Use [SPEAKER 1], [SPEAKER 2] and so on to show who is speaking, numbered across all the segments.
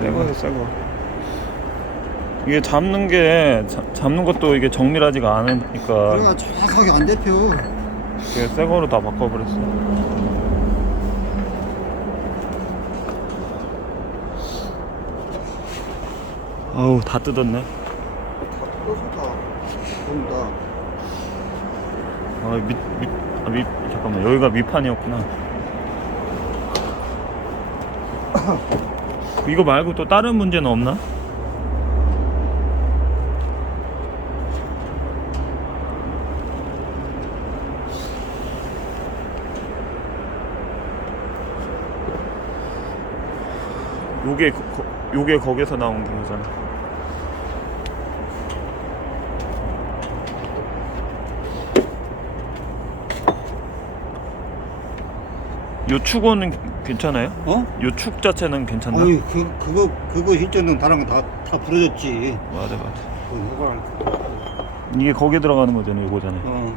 [SPEAKER 1] 새거예요 새거 이게 잡는 게 잡- 잡는 것도 이게 정밀하지가 않으니까
[SPEAKER 2] 그래가 정확하게 안 잡혀.
[SPEAKER 1] 그게 새 거로 다 바꿔버렸어 아우 다 뜯었네
[SPEAKER 2] 또 좋다. 본다.
[SPEAKER 1] 아, 밑, 밑, 아, 밑, 잠깐만, 여기가 밑판이었구나. 이거 말고 또 다른 문제는 없나? 요게, 거- 거- 요게 거기서 나온 거잖아. 요 축원은 괜찮아요?
[SPEAKER 2] 어?
[SPEAKER 1] 요축 자체는 괜찮나?
[SPEAKER 2] 아유 그 그거 그거 실전은 다른 거 다 다 부러졌지.
[SPEAKER 1] 맞아 맞아
[SPEAKER 2] 그 이거
[SPEAKER 1] 이게 거기에 들어가는 거잖아요 요거잖아요
[SPEAKER 2] 어.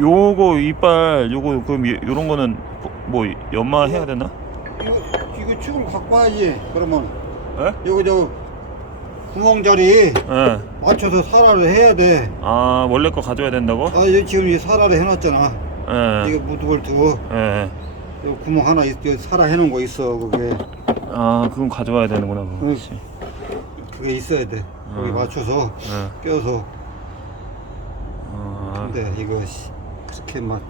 [SPEAKER 1] 요거 이빨 요거 그럼 이- 요런 거는 뭐 연마해야 되나?
[SPEAKER 2] 이거 이거 축을 갖고 와야지. 그러면
[SPEAKER 1] 예?
[SPEAKER 2] 이거 저 구멍 자리
[SPEAKER 1] 예.
[SPEAKER 2] 맞춰서 살아를 해야 돼.
[SPEAKER 1] 아 원래 거 가져야 된다고?
[SPEAKER 2] 아 여기 지금 이 살아를 해놨잖아.
[SPEAKER 1] 예.
[SPEAKER 2] 이거 무드볼 두고
[SPEAKER 1] 예.
[SPEAKER 2] 여기 구멍 하나 있, 여기 살아 해놓은 거 있어. 그게
[SPEAKER 1] 아 그건 가져와야 되는구나 그거.
[SPEAKER 2] 응.
[SPEAKER 1] 그렇지.
[SPEAKER 2] 그게 있어야 돼. 거기
[SPEAKER 1] 어.
[SPEAKER 2] 맞춰서
[SPEAKER 1] 예.
[SPEAKER 2] 껴서.
[SPEAKER 1] 아,
[SPEAKER 2] 근데 이거 씨, 그렇게 막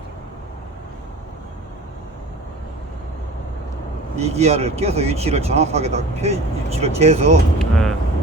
[SPEAKER 2] 이기아를 껴서 위치를 정확하게 딱 표, 위치를 재서
[SPEAKER 1] 예.